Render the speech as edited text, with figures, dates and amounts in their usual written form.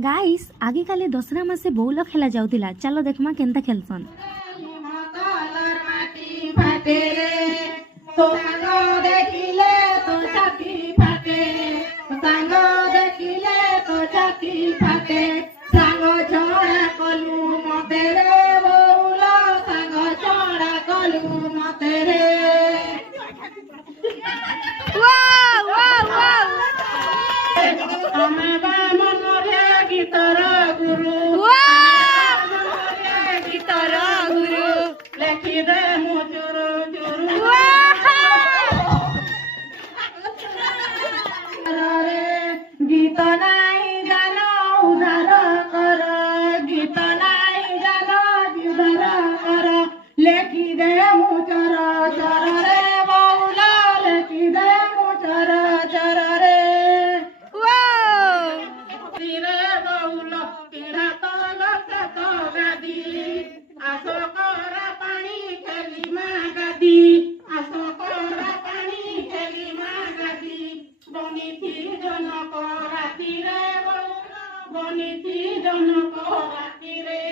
Guys आगे काले दसरा मासे बौल खेला जाउतिला चलो देखमा केनता खेलसन। गीत नाही जानो उधार कर, गीत नाही जानो उधार कर, लेखी दे मुचर चर रे बौल, लेखी दे मुचर चर रे रे बौल किड़ा तल सत गादी, आसो कर पानी खेली मागादी, आसो कर पानी खेली मागादी, बनिथी जनक राती रे बौल, बनिथी जनक राती रे।